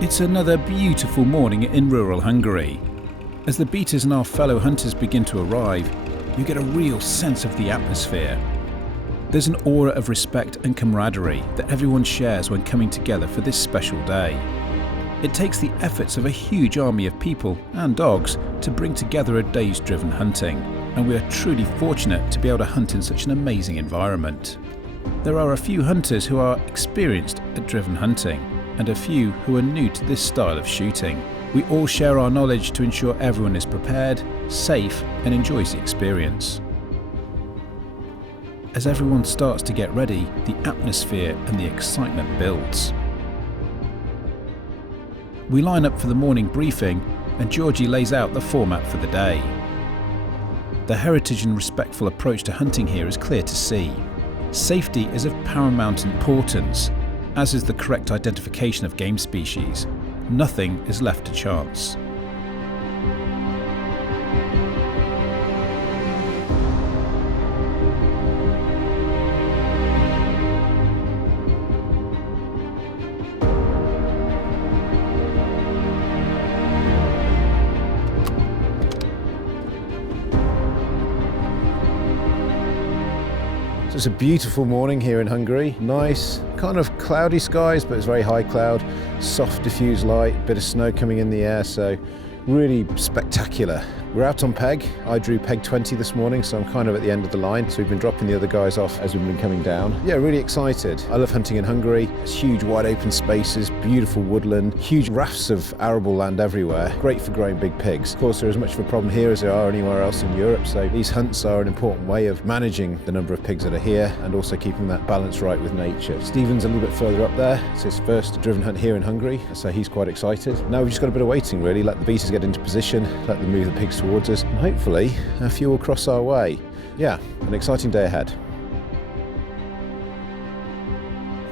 It's another beautiful morning in rural Hungary. As the beaters and our fellow hunters begin to arrive, you get a real sense of the atmosphere. There's an aura of respect and camaraderie that everyone shares when coming together for this special day. It takes the efforts of a huge army of people and dogs to bring together a day's driven hunting, and we are truly fortunate to be able to hunt in such an amazing environment. There are a few hunters who are experienced at driven hunting, and a few who are new to this style of shooting. We all share our knowledge to ensure everyone is prepared, safe, and enjoys the experience. As everyone starts to get ready, the atmosphere and the excitement builds. We line up for the morning briefing, and Georgie lays out the format for the day. The heritage and respectful approach to hunting here is clear to see. Safety is of paramount importance, as is the correct identification of game species. Nothing is left to chance. It's a beautiful morning here in Hungary. Nice, kind of cloudy skies, but it's very high cloud, soft diffused light, bit of snow coming in the air, so really spectacular. We're out on peg. I drew peg 20 this morning, so I'm kind of at the end of the line. So we've been dropping the other guys off as we've been coming down. Yeah, really excited. I love hunting in Hungary. It's huge wide open spaces, beautiful woodland, huge rafts of arable land everywhere. Great for growing big pigs. Of course, there is much of a problem here as there are anywhere else in Europe. So these hunts are an important way of managing the number of pigs that are here and also keeping that balance right with nature. Stephen's a little bit further up there. It's his first driven hunt here in Hungary, so he's quite excited. Now we've just got a bit of waiting really. Let the beaters get into position, let them move the pigs towards us, and hopefully a few will cross our way. Yeah, an exciting day ahead.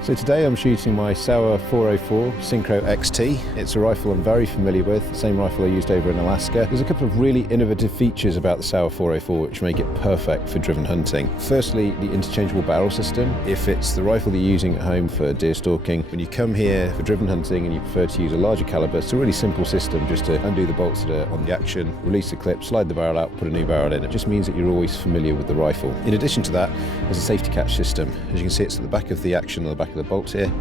So today I'm shooting my Sauer 404 Synchro XT. It's a rifle I'm very familiar with, the same rifle I used over in Alaska. There's a couple of really innovative features about the Sauer 404 which make it perfect for driven hunting. Firstly, the interchangeable barrel system. If it's the rifle that you're using at home for deer stalking, when you come here for driven hunting and you prefer to use a larger caliber, it's a really simple system just to undo the bolts that are on the action, release the clip, slide the barrel out, put a new barrel in. It just means that you're always familiar with the rifle. In addition to that, there's a safety catch system. As you can see, it's at the back of the action on the back of the bolts here.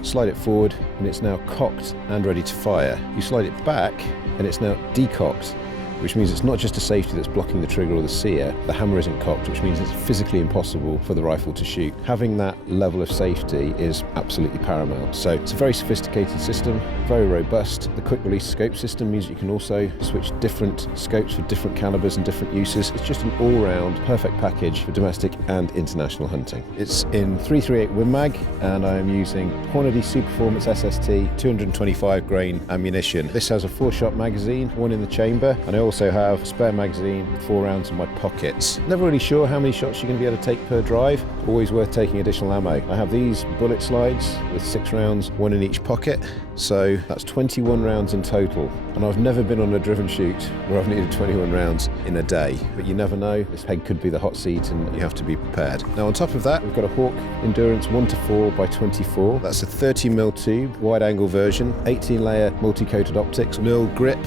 Slide it forward and it's now cocked and ready to fire. You slide it back and it's now decocked, which means it's not just a safety that's blocking the trigger or the sear. The hammer isn't cocked, which means it's physically impossible for the rifle to shoot. Having that level of safety is absolutely paramount. So it's a very sophisticated system, very robust. The quick release scope system means you can also switch different scopes for different calibers and different uses. It's just an all-round perfect package for domestic and international hunting. It's in 338 Win Mag, and I'm using Hornady Super Performance SST 225 grain ammunition. This has a 4-shot magazine, one in the chamber, and I also have a spare magazine, 4 rounds in my pockets. Never really sure how many shots you're going to be able to take per drive. Always worth taking additional ammo. I have these bullet slides with 6 rounds, 1 in each pocket. So that's 21 rounds in total. And I've never been on a driven shoot where I've needed 21 rounds in a day. But you never know, this peg could be the hot seat and you have to be prepared. Now on top of that, we've got a Hawk Endurance 1:4 by 24. That's a 30mm tube, wide angle version, 18-layer multi-coated optics, nil grip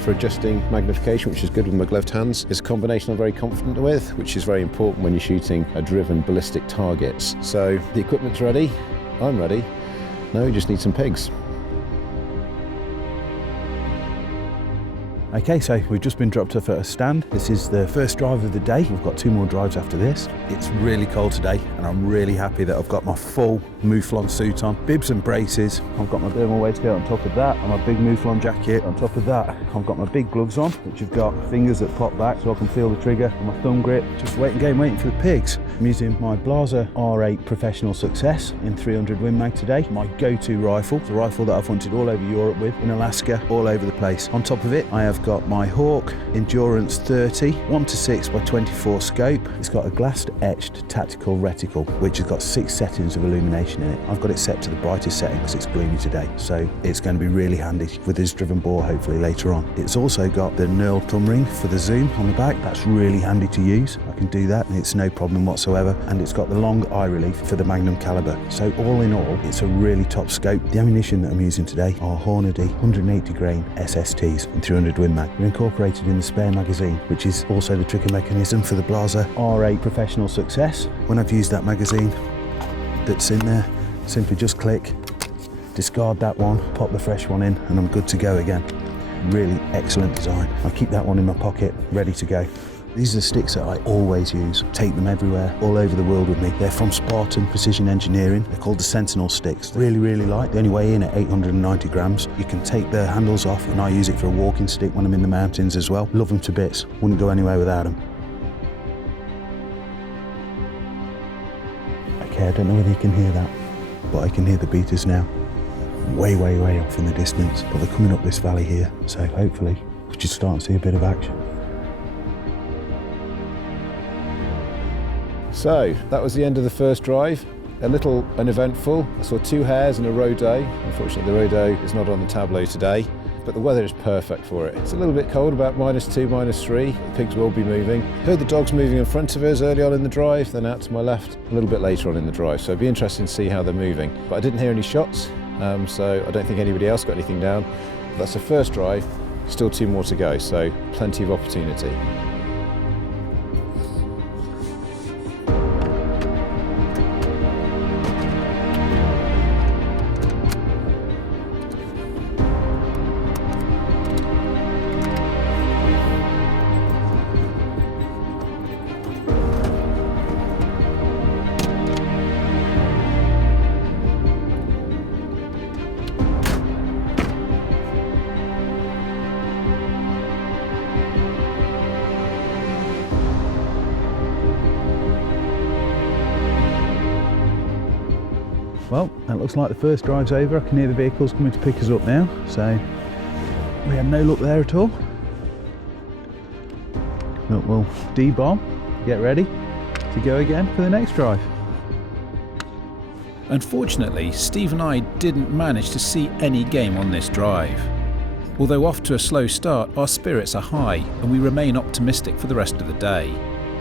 for adjusting magnification, which is good with my gloved hands. It's a combination I'm very confident with, which is very important when you're shooting a driven ballistic targets. So the equipment's ready, I'm ready. Now we just need some pigs. Okay, so we've just been dropped off at a stand. This is the first drive of the day. We've got 2 more drives after this. It's really cold today, and I'm really happy that I've got my full Mouflon suit on. Bibs and braces. I've got my thermal waistcoat on top of that, and my big Mouflon jacket on top of that. I've got my big gloves on, which have got fingers that pop back so I can feel the trigger, and my thumb grip. Just waiting for the pigs. I'm using my Blaser R8 Professional Success in 300 Win Mag today. My go-to rifle. It's a rifle that I've hunted all over Europe with, in Alaska, all over the place. On top of it, I have got my Hawk Endurance 30 1:6 by 24 scope. It's got a glassed etched tactical reticle which has got 6 settings of illumination in it. I've got it set to the brightest setting because it's gloomy today, so it's going to be really handy with this driven bore hopefully later on. It's also got the knurled thumb ring for the zoom on the back. That's really handy to use. I can do that and it's no problem whatsoever, and it's got the long eye relief for the Magnum caliber. So all in all, it's a really top scope. The ammunition that I'm using today are Hornady 180 grain SSTs and 300 Win Mag. They're incorporated in the spare magazine, which is also the trigger mechanism for the Blaser R8 Professional Success. When I've used that magazine that's in there, simply just click, discard that one, pop the fresh one in, and I'm good to go again. Really excellent design. I keep that one in my pocket, ready to go. These are the sticks that I always use. Take them everywhere, all over the world with me. They're from Spartan Precision Engineering. They're called the Sentinel Sticks. Really, really light. They only weigh in at 890 grams. You can take the handles off, and I use it for a walking stick when I'm in the mountains as well. Love them to bits. Wouldn't go anywhere without them. Okay, I don't know whether you can hear that, but I can hear the beaters now. Way, way, way off in the distance, but they're coming up this valley here, so hopefully we should start to see a bit of action. So that was the end of the first drive. A little uneventful. I saw 2 hares and a roedeau. Unfortunately the roedeau is not on the tableau today, but the weather is perfect for it. It's a little bit cold, about -2, -3. The pigs will be moving. Heard the dogs moving in front of us early on in the drive, then out to my left a little bit later on in the drive. So it'd be interesting to see how they're moving. But I didn't hear any shots, so I don't think anybody else got anything down. But that's the first drive, still 2 more to go, so plenty of opportunity. Well, that looks like the first drive's over. I can hear the vehicles coming to pick us up now, so we had no luck there at all. But we'll D-bomb, get ready to go again for the next drive. Unfortunately, Steve and I didn't manage to see any game on this drive. Although off to a slow start, our spirits are high and we remain optimistic for the rest of the day.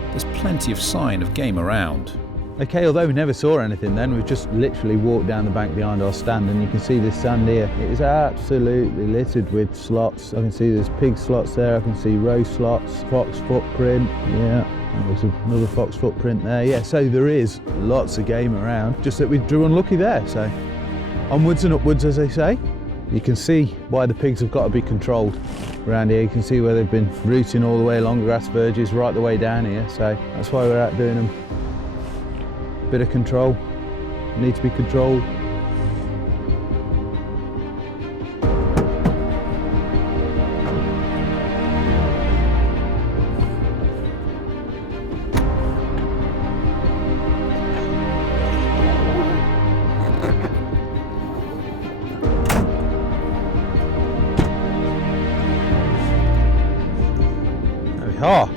There's plenty of sign of game around. Okay, although we never saw anything then, we've just literally walked down the bank behind our stand, and you can see this sand here. It is absolutely littered with slots. I can see there's pig slots there, I can see roe slots, fox footprint, yeah, and there's another fox footprint there. Yeah, so there is lots of game around, just that we drew unlucky there, so onwards and upwards, as they say. You can see why the pigs have got to be controlled around here. You can see where they've been rooting all the way along the grass verges right the way down here, so that's why we're out doing them. Bit of control, need to be controlled. There we are.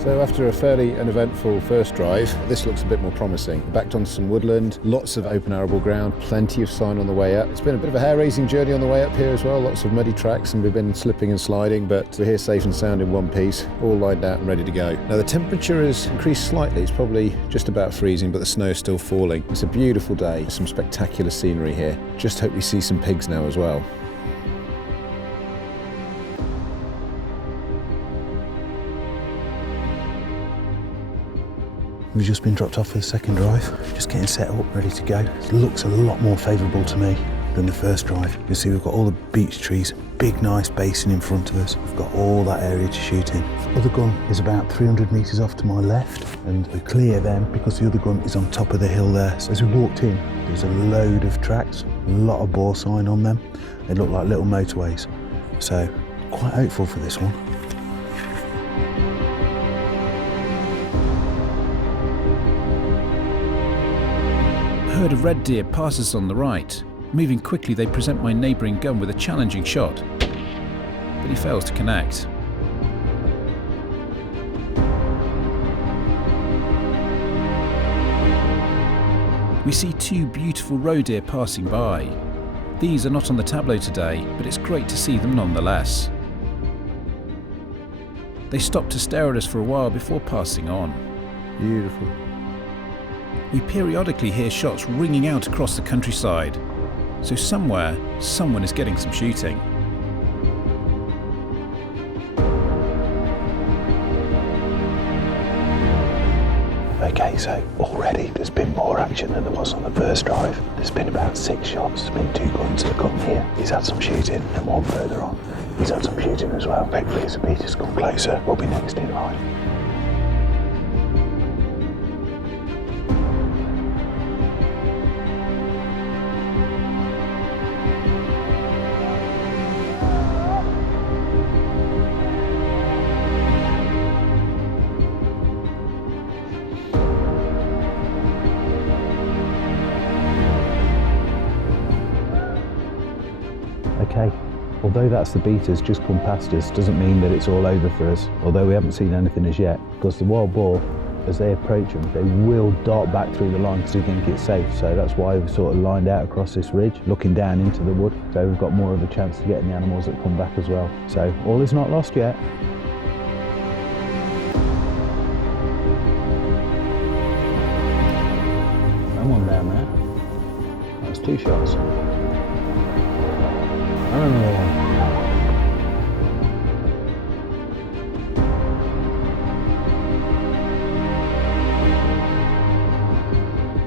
So after a fairly uneventful first drive, this looks a bit more promising. Backed onto some woodland, lots of open arable ground, plenty of sign on the way up. It's been a bit of a hair-raising journey on the way up here as well, lots of muddy tracks, and we've been slipping and sliding, but we're here safe and sound in one piece, all lined out and ready to go. Now the temperature has increased slightly, it's probably just about freezing, but the snow is still falling. It's a beautiful day, some spectacular scenery here. Just hope we see some pigs now as well. We've just been dropped off for the second drive, just getting set up, ready to go. It looks a lot more favourable to me than the first drive. You'll see we've got all the beech trees, big nice basin in front of us. We've got all that area to shoot in. The other gun is about 300 metres off to my left, and we're clear then because the other gun is on top of the hill there. So as we walked in, there's a load of tracks, a lot of boar sign on them. They look like little motorways. So quite hopeful for this one. A herd of red deer passes on the right. Moving quickly, they present my neighbouring gun with a challenging shot, but he fails to connect. We see two beautiful roe deer passing by. These are not on the tableau today, but it's great to see them nonetheless. They stop to stare at us for a while before passing on. Beautiful. We periodically hear shots ringing out across the countryside, so somewhere, someone is getting some shooting. Okay, so already there's been more action than there was on the first drive. There's been about 6 shots, there's been 2 guns that have come here. He's had some shooting, and one further on, he's had some shooting as well. Hopefully as the beaters come closer, we'll be next in line. Okay, although that's the beaters just come past us, doesn't mean that it's all over for us, although we haven't seen anything as yet, because the wild boar, as they approach them, they will dart back through the line because they think it's safe. So that's why we've sort of lined out across this ridge, looking down into the wood, so we've got more of a chance to getting the animals that come back as well. So all is not lost yet. Come on down there. That's 2 shots. Another one.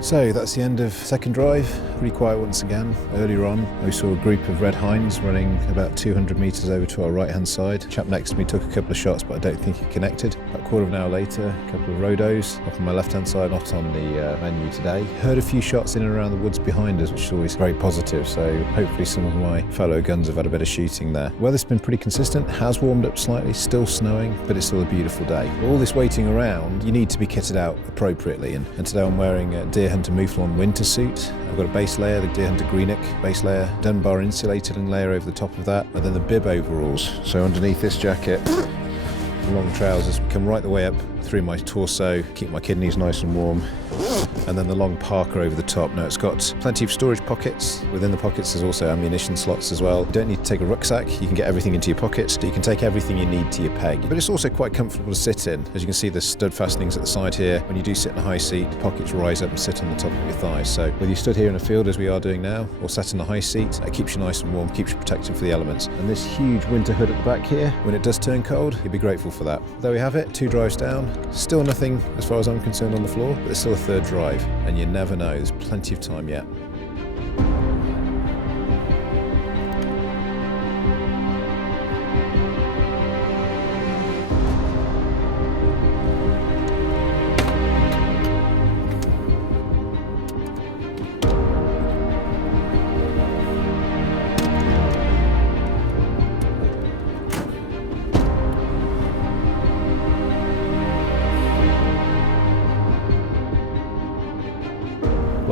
So that's the end of second drive. Pretty quiet once again. Earlier on, we saw a group of red hinds running about 200 metres over to our right-hand side. Chap next to me took a couple of shots, but I don't think he connected. About a quarter of an hour later, a couple of rodos up on my left-hand side, not on the menu today. Heard a few shots in and around the woods behind us, which is always very positive. So hopefully some of my fellow guns have had a bit of shooting there. Weather's been pretty consistent, has warmed up slightly, still snowing, but it's still a beautiful day. All this waiting around, you need to be kitted out appropriately. And today I'm wearing a Deer Hunter Mouflon winter suit. I've got a base layer, the Deer Hunter Greenock base layer, Dunbar insulating layer over the top of that, and then the bib overalls. So underneath this jacket, long trousers come right the way up through my torso, keep my kidneys nice and warm, and then the long parka over the top. Now it's got plenty of storage pockets. Within the pockets there's also ammunition slots as well. You don't need to take a rucksack, you can get everything into your pockets. You can take everything you need to your peg. But it's also quite comfortable to sit in. As you can see, there's stud fastenings at the side here. When you do sit in a high seat, the pockets rise up and sit on the top of your thighs. So whether you stood here in a field as we are doing now, or sat in the high seat, that keeps you nice and warm, keeps you protected for the elements. And this huge winter hood at the back here, when it does turn cold, you'll be grateful for that. There we have it, 2 drives down. Still nothing as far as I'm concerned on the floor, but there's still a third drive, and you never know, there's plenty of time yet.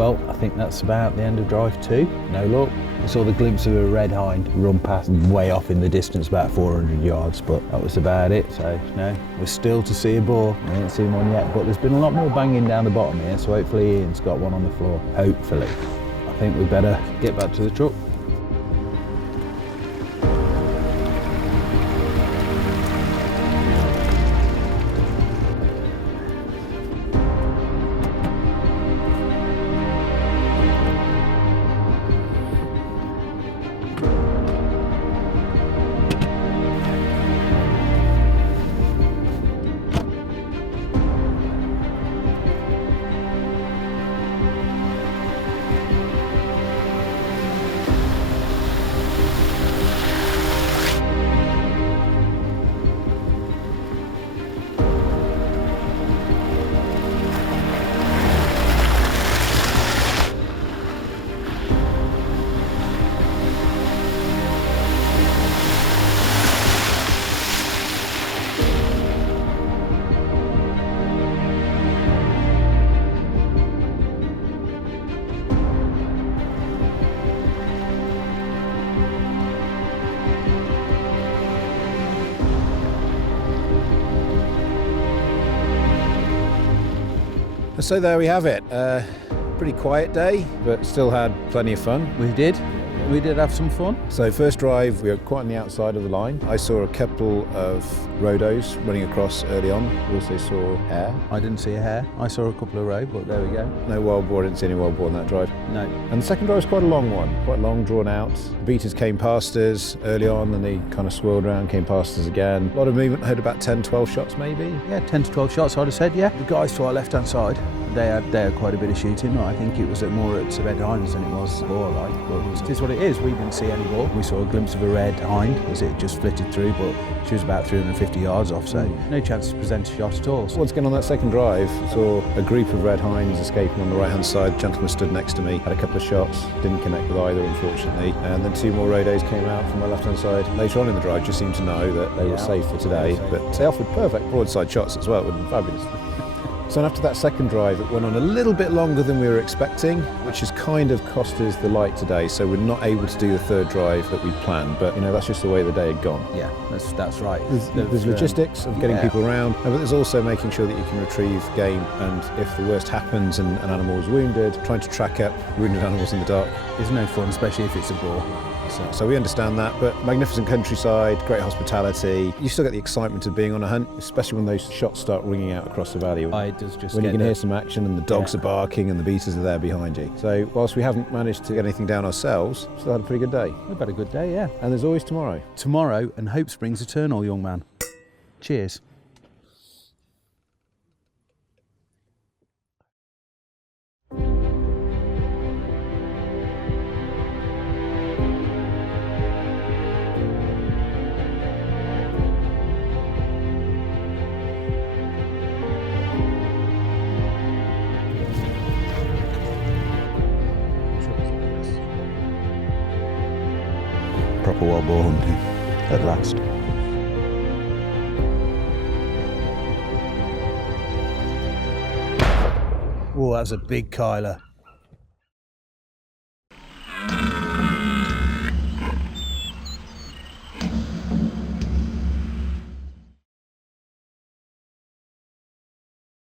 Well, I think that's about the end of drive 2. No luck. I saw the glimpse of a red hind run past way off in the distance, about 400 yards, but that was about it. So no, we're still to see a boar. I haven't seen one yet, but there's been a lot more banging down the bottom here, so hopefully Ian's got one on the floor. Hopefully. I think we better get back to the truck. So there we have it. Pretty quiet day, but still had plenty of fun. We did have some fun. So first drive, we were quite on the outside of the line. I saw a couple of rhodos running across early on. We also saw hare. I didn't see a hare. I saw a couple of roe, but there we go. No wild boar, didn't see any wild boar on that drive. No. And the second drive was quite a long one, quite long, drawn out. The beaters came past us early on, and they kind of swirled around, came past us again. A lot of movement, heard about 10, 12 shots maybe. Yeah, 10 to 12 shots, I'd have said, yeah. The guys to our left-hand side, they had quite a bit of shooting. I think it was more at red hinds than it was boar, like, but it is what it is. We didn't see any boar. We saw a glimpse of a red hind as it just flitted through, but she was about 350 yards off, so no chance to present a shot at all. Once again on that second drive, saw a group of red hinds escaping on the right-hand side. The gentleman stood next to me, had a couple of shots, didn't connect with either, unfortunately. And then two more rhodos came out from my left-hand side. Later on in the drive, just seemed to know that they were safe for today, but they offered perfect broadside shots as well. It would have been fabulous. So after that second drive, it went on a little bit longer than we were expecting, which has kind of cost us the light today. So we're not able to do the third drive that we'd planned, but you know, that's just the way the day had gone. Yeah, that's right. There's logistics of getting people around, but there's also making sure that you can retrieve game, and if the worst happens and an animal is wounded, trying to track up wounded animals in the dark is no fun, especially if it's a boar. So we understand that, but magnificent countryside, great hospitality. You still get the excitement of being on a hunt, especially when those shots start ringing out across the valley. It does just when you can hear some action and the dogs are barking and the beaters are there behind you. So whilst we haven't managed to get anything down ourselves, still had a pretty good day. We've had a good day, yeah. And there's always tomorrow. Tomorrow, and hope springs eternal, young man. Cheers. Proper wild boar hunting, at last. Oh, that's a big Kyler.